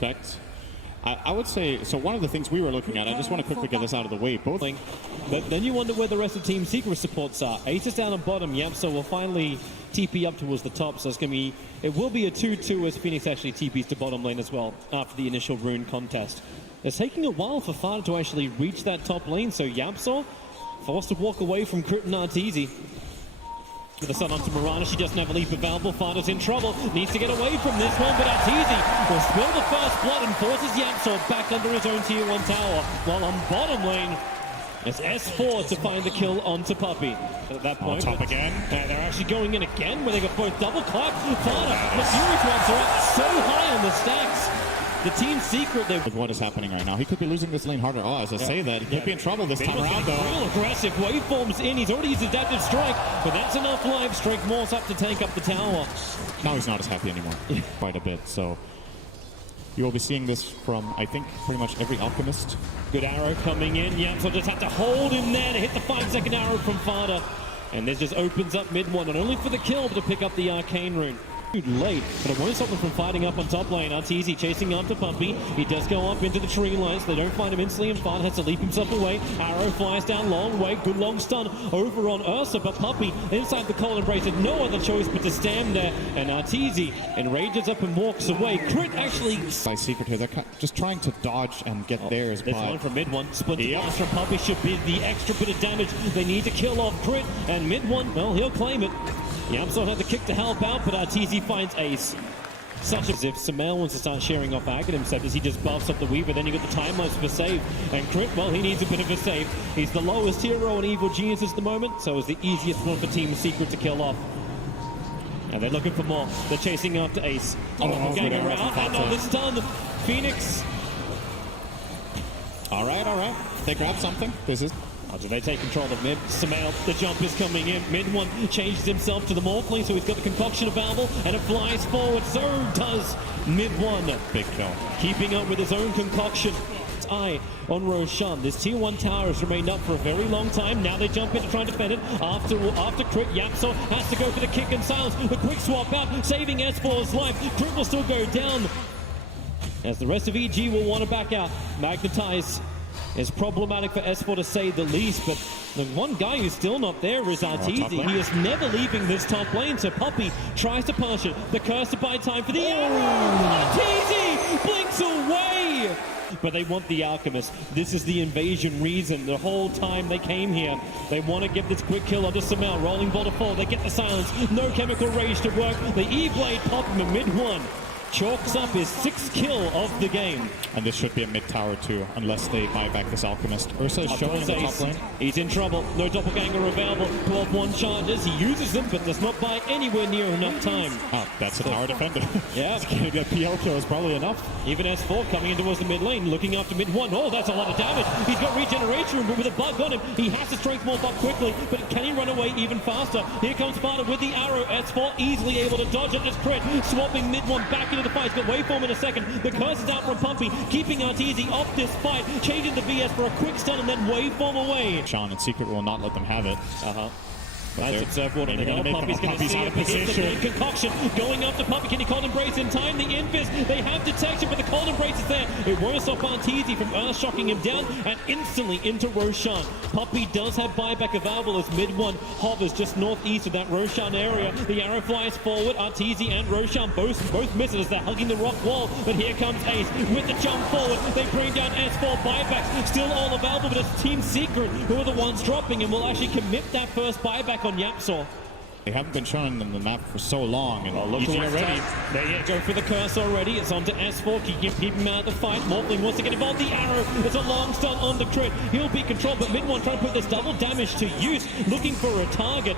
respect. I would say, so one of the things we were looking at, I just want to quickly get this out of the way, both. But then you wonder where the rest of Team Secret supports are. Ace is down on bottom, Yapso will finally TP up towards the top, so it's going to be, it will be a 2-2 as Phoenix actually TPs to bottom lane as well after the initial rune contest. It's taking a while for Fada to actually reach that top lane, so Yapso forced to walk away from Crit and Arteezy. With the sun onto Mirana, she doesn't have a leap available. Fada's in trouble, needs to get away from this one, but Arteezy will spill the first blood and forces Yapso back under his own tier 1 tower. While on bottom lane, it's S4 to find the kill onto Puppey. At that point, on top again. They're actually going in again, where they got both double clap. Fada, the Fury Drops are up so high on the stacks. The Team Secret, with what is happening right now, he could be losing this lane harder. Oh, as I say that, he could be in trouble this time around, though. Real aggressive waveforms in. He's already used Adaptive Strike, but that's enough life. Strike Morse up to tank up the tower. Now he's not as happy anymore, quite a bit. So you will be seeing this from, I think, pretty much every Alchemist. Good arrow coming in. Yapso just had to hold him there to hit the 5-second arrow from Fada. And this just opens up mid one, not only for the kill, but to pick up the Arcane Rune. Late, but it won't stop them from fighting up on top lane. Arteezy chasing after Puppey. He does go up into the tree lines. They don't find him instantly, and Fada has to leap himself away. Arrow flies down long way. Good long stun over on Ursa, but Puppey inside the cold embrace had no other choice but to stand there. And Arteezy enrages up and walks away. Crit actually by Secret here, they're just trying to dodge and get theirs. This one from mid one. Splinter Blast from Puppey should be the extra bit of damage they need to kill off Crit. And mid one, well, he'll claim it. Yapso had the kick to help out, but Arteezy finds Ace. Such as if Sumail wants to start sharing off Aghanim Scepters, he just buffs up the Weaver, then you get the time lapse for save. And Crit, well, he needs a bit of a save. He's the lowest hero in Evil Geniuses at the moment, so it's the easiest one for Team Secret to kill off. And they're looking for more. They're chasing after Ace. Getting around, and on the stun, Phoenix. All right. They grab something. This is... Do they take control of mid? Sumail, the jump is coming in. Mid one changes himself to the Morphling, so he's got the concoction available, and it flies forward. So does mid one. Big kill. Keeping up with his own concoction. Its eye on Roshan. This tier 1 tower has remained up for a very long time. Now they jump in to try and defend it. After Crit, Yapso has to go for the kick and silence. The quick swap out, saving S4's life. Crit will still go down, as the rest of EG will want to back out. Magnetize is problematic for S4 to say the least, but the one guy who's still not there is Arteezy. He is never leaving this top lane, so Puppey tries to punish it. The curse to buy time for the Arteezy blinks away! But they want the Alchemist. This is the invasion reason. The whole time they came here, they want to get this quick kill onto Sumail. Rolling ball to fall. They get the silence. No chemical rage to work. The E-Blade pop him in mid one. Chalks up his 6th kill of the game. And this should be a mid-tower too, unless they buy back this Alchemist. Ursa is showing in the top lane. He's in trouble. No doppelganger available. 12-1 charges. He uses them, but does not buy anywhere near enough time. Oh, that's a tower defender. Yeah. A PL kill is probably enough. Even S4 coming in towards the mid lane, looking after mid one. Oh, that's a lot of damage. He's got regeneration, but with a bug on him, he has to strength morph up quickly, but can he run away even faster? Here comes Fada with the arrow. S4 easily able to dodge it. It's Crit, swapping mid one back into the fight. He's got waveform in a second. The curse is out from Puppey, keeping Arteezy off this fight, changing the VS for a quick stun and then waveform away. Sean and Secret will not let them have it. Nice observe water on the hill. Puppey's going to see him hit the main concoction. Going up to Puppey. Can he cold embrace in time? The Infist, they have detection, but the cold embrace is there. It won't stop Arteezy from Earth shocking him down and instantly into Roshan. Puppey does have buyback available as mid one hovers just northeast of that Roshan area. The arrow flies forward. Arteezy and Roshan both miss it as they're hugging the rock wall. But here comes Ace with the jump forward. They bring down S4 buybacks. Still all available, but it's Team Secret who are the ones dropping and will actually commit that first buyback on Yapso. They haven't been showing them the map for so long, and look already. They go for the curse already. It's on to S4. Keep him out of the fight. Morphling wants to get involved. The arrow. It's a long stun on the Crit. He'll be controlled, but mid one trying to put this double damage to use, looking for a target.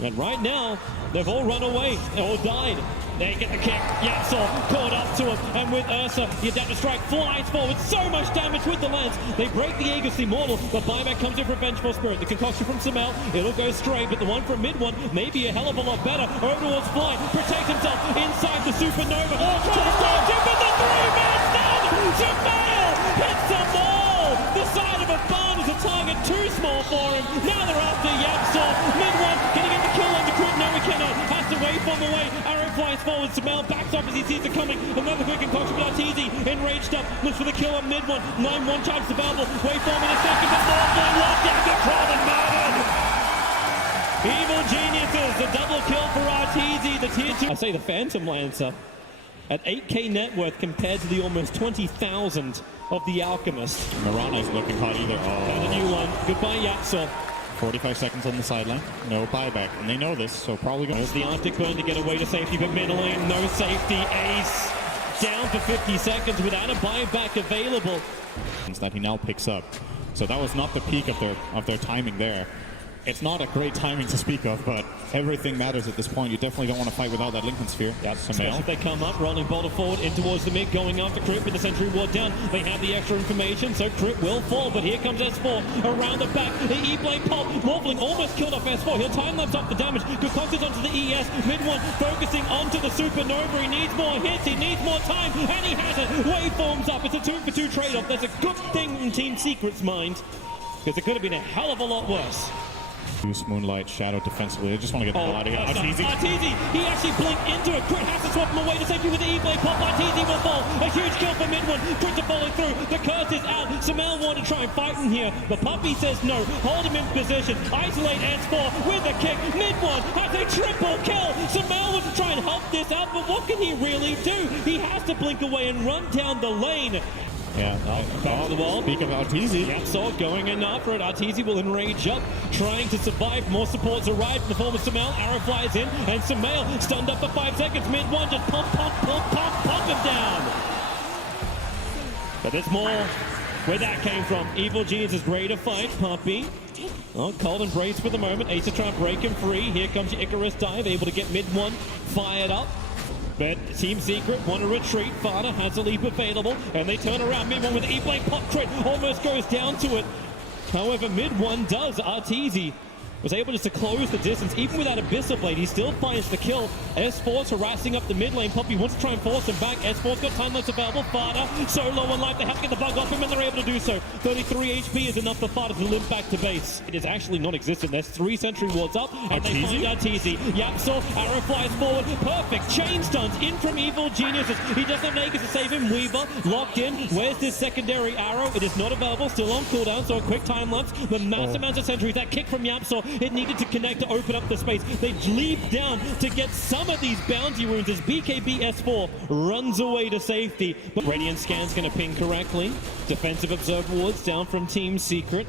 And right now, they've all run away. They all died. They get the kick. Yapso caught up to him. And with Ursa, the Adaptive Strike flies forward. So much damage with the lance. They break the Aegis Immortal. The buyback comes in for Vengeful Spirit. The concoction from Sumail. It'll go straight. But the one from mid one may be a hell of a lot better. Over towards Fly. Protects himself inside the Supernova. Oh, dodge him with the 3-man stun. Sumail hits the wall. The side of a barn is a target too small for him. Now they're after Yapso. Mid one. Can he get the kill on the Crit? No, he cannot. Has to wait for the way. Arrow flies forward. Sumail backs off as he sees it coming. Another quick concoction with Arteezy. Enraged up. Looks for the kill on mid one. 9-1 charge available. Waveform in a second. But Morphling locked down. Control and murdered. Evil Geniuses. The double kill for Arteezy. The tier 2. I say the Phantom Lancer. At 8k net worth compared to the almost 20,000 of the Alchemist. Mirana is looking hot either. And a new one. Goodbye, Yapzor. 45 seconds on the sideline. No buyback. And they know this, so probably going There's the Arctic Burn to get away to safety, but middle lane, no safety. Ace down for 50 seconds without a buyback available. that he now picks up. So that was not the peak of their timing there. It's not a great timing to speak of, but everything matters at this point. You definitely don't want to fight without that Lincoln Sphere. Yep, especially if they come up, rolling boulder forward in towards the mid, going after Crypt with the Sentry Ward down. They have the extra information, so Crypt will fall, but here comes S4 around the back. The E-Blade pop, Morphling almost killed off S4. He'll time-lapse off the damage. Concocted onto the ES, mid one, focusing onto the Supernova. He needs more hits, he needs more time, and he has it. Waveforms up, it's a 2-for-2 trade-off. That's a good thing in Team Secret's mind, because it could have been a hell of a lot worse. Use Moonlight, Shadow defensively. They just want to get the hell out of here. Arteezy, he actually blinked into it. Crit has to swap him away to safety with the E-Blade pop. Arteezy will fall. A huge kill for mid one. Crit to follow through. The curse is out. Sumail wanted to try and fight in here, but Puppey says no. Hold him in position. Isolate S4 with a kick. Mid one has a triple kill. Sumail wants to try and help this out, but what can he really do? He has to blink away and run down the lane. Yeah. Back to the wall. Speak of Arteezy. Yapzor going in after it. Arteezy will enrage up, trying to survive. More supports arrive in the form of Sumail. Arrow flies in, and Sumail stunned up for 5 seconds. Mid one, just pump him down. But there's more where that came from. Evil Genius is ready to fight. Puppey. Oh, cold embrace for the moment. Ace to try and break him free. Here comes your Icarus dive, able to get mid one fired up. But Team Secret want to retreat. Fada has a leap available, and they turn around. Mid one with E-Blade pop crit, almost goes down to it. However, mid one does. Arteezy was able just to close the distance. Even without Abyssal Blade, he still finds the kill. S4's harassing up the mid lane. Puppey wants to try and force him back. S4's got time-lapse available. Fada so low on life, they have to get the bug off him, and they're able to do so. 33 HP is enough for Fada to limp back to base. It is actually non-existent. There's 3 Sentry Wards up, and they find Arteezy. Yapzor, arrow flies forward. Perfect. Chain stuns in from Evil Geniuses. He doesn't have Naked to save him. Weaver locked in. Where's this secondary arrow? It is not available. Still on cooldown, so a quick time-lapse. The mass amounts of sentries. That kick from Yapzor, it needed to connect to open up the space. They leap down to get some of these bounty runes as BKB S4 runs away to safety. But Radiant Scan's going to ping correctly. Defensive Observe Wards down from Team Secret.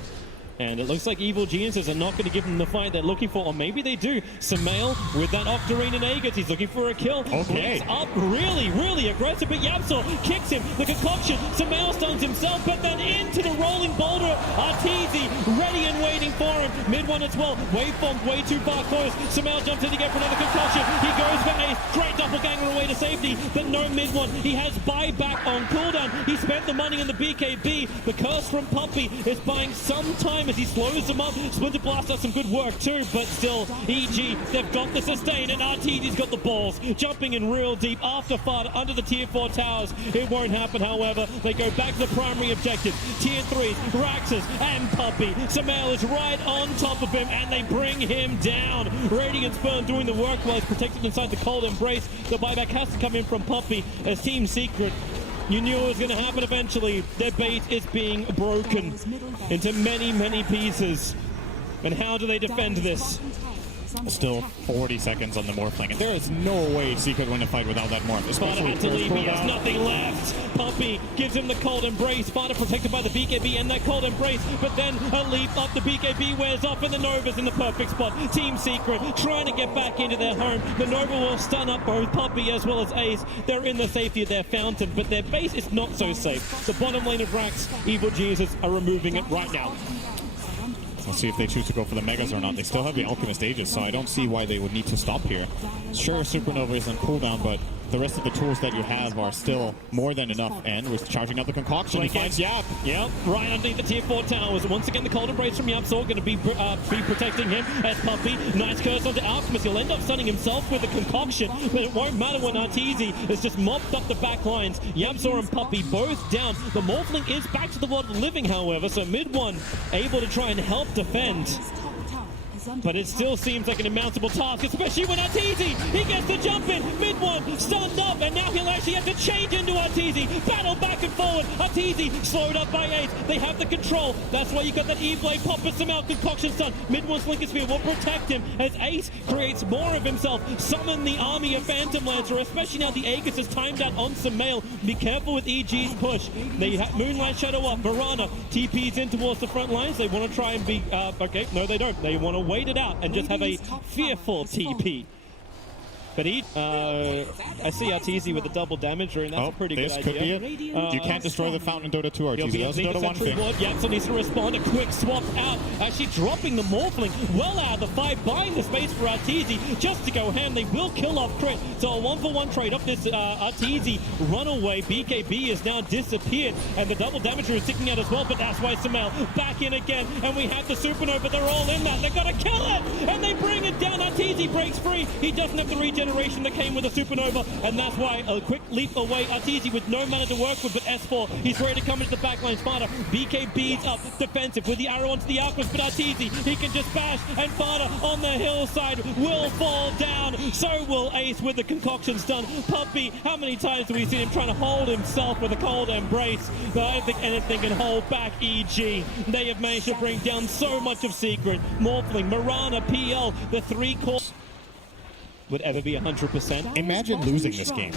And it looks like Evil Geniuses are not going to give them the fight they're looking for, or maybe they do. Sumail with that Octarine and Aegis, he's looking for a kill. Okay. Blinks up really aggressive, but Yapzor kicks him. The concoction, Sumail stuns himself, but then into the rolling boulder. Arteezy ready and waiting for him. Mid one as well. Waveform way too far close. Sumail jumps in to get for another concoction. He goes for Ace. Great doppelganger away to safety, but no mid one. He has buyback on cooldown. He spent the money on the BKB. The curse from Puppey is buying some time as he slows them up. Splinter Blast does some good work too, but still, EG, they've got the sustain, and Arteezy's got the balls. Jumping in real deep after Fada under the tier 4 towers. It won't happen, however. They go back to the primary objective. Tier 3s, Raxus and Puppey. Sumail is right on top of him, and they bring him down. Radiant Sperm doing the work while he's protected inside the cold embrace. The buyback has to come in from Puppey as Team Secret. You knew it was going to happen eventually. Their bait is being broken into many pieces. And how do they defend this? Still 40 seconds on the Morphling, and there is no way Secret win a fight without that Morph. Fada had to leave, he has nothing left. Puppey gives him the cold embrace. Fada protected by the BKB and that cold embrace, but then a leap up, the BKB wears off, and the Nova's in the perfect spot. Team Secret trying to get back into their home. The Nova will stun up both Puppey as well as Ace. They're in the safety of their fountain, but their base is not so safe. The bottom lane of Rax, Evil Geniuses are removing it right now. Let's see if they choose to go for the Megas or not. They still have the Alchemist Aegis, so I don't see why they would need to stop here. Sure, Supernova is on cooldown, but the rest of the tools that you have are still more than enough. And we're charging out the concoction. He finds Yap. Yep, right underneath the tier 4 towers. Once again, the cold embrace from Yapzor going to be protecting him as Puppey. Nice curse onto Alchemist. He'll end up stunning himself with a concoction, but it won't matter when Arteezy has just mopped up the back lines. Yapzor and Puppey both down. The Morphling is back to the world of living, however, so mid one able to try and help defend. but it still seems like an insurmountable task, especially when Arteezy, he gets the jump in, mid one, stunned up, and now he'll actually have to change into Arteezy. Battle back and forward. Arteezy slowed up by Ace. They have the control. That's why you got that E-Blade pop with some out. Concoction stun. Mid one Slinker Spear will protect him as Ace creates more of himself. Summon the army of Phantom Lancer, especially now the Aegis is timed out on Sumail. Be careful with EG's push. They have Moonlight Shadow up. Mirana TP's in towards the front lines. They want to try and be okay. No, they don't. They want to wait it out and just have a fearful TP. But I see Arteezy with the double damager, and that's a pretty good idea. This could be it. You can't destroy the Fountain in Dota 2, Arteezy. That's Dota 1 thing. Yapso needs to respond. A quick swap out. Actually dropping the Morphling well out of the fight, buying the space for Arteezy just to go ham. They will kill off Crit. So a 1-for-1 trade up this Arteezy runaway. BKB has now disappeared, and the double damager is ticking out as well, but that's why Sumail back in again, and we have the Supernova. They're all in that. They're going to kill it, and they bring it down. Arteezy breaks free. He doesn't have the regeneration that came with a Supernova, and that's why a quick leap away. Arteezy with no mana to work with, but S4, he's ready to come into the backline. Sparta, BKB's up defensive with the arrow onto the Alchemist, but Arteezy, he can just bash, and Sparta on the hillside will fall down. So will Ace with the concoction stun. Puppey, how many times have we seen him trying to hold himself with a cold embrace? But I don't think anything can hold back EG. They have managed to bring down so much of Secret. Morphling, Mirana, PL, the three cores would ever be 100%. Imagine losing this game.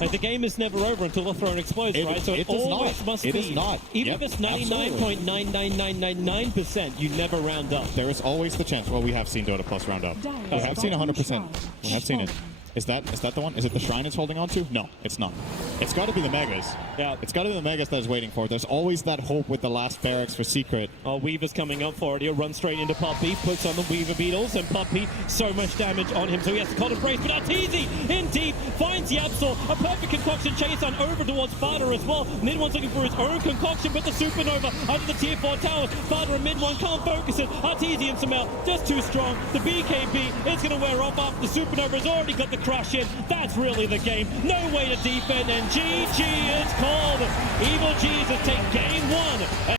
Like, the game is never over until the throne explodes, right? So it always must be. It is not. Even if it's 99.99999%, you never round up. There is always the chance. Well, we have seen Dota Plus round up. We have seen 100%. We have seen it. Is that the one? Is it the Shrine it's holding on to? No, it's not. It's got to be the Megas. Yeah. It's got to be the Megas that is waiting for it. There's always that hope with the last barracks for Secret. Oh, Weaver's coming up for it. He'll run straight into Puppey, puts on the Weaver Beetles, and Puppey, so much damage on him, so he has to cold embrace. But Arteezy in deep finds Yapso. A perfect concoction chase on over towards Sparta as well. Mid one's looking for his own concoction, but the Supernova under the tier 4 tower. Sparta in mid one can't focus it. Arteezy and Sumail just too strong. The BKB is going to wear off after the Supernova has already got the crush in. That's really the game. No way to defend, and GG is called. Evil Jesus take game 1.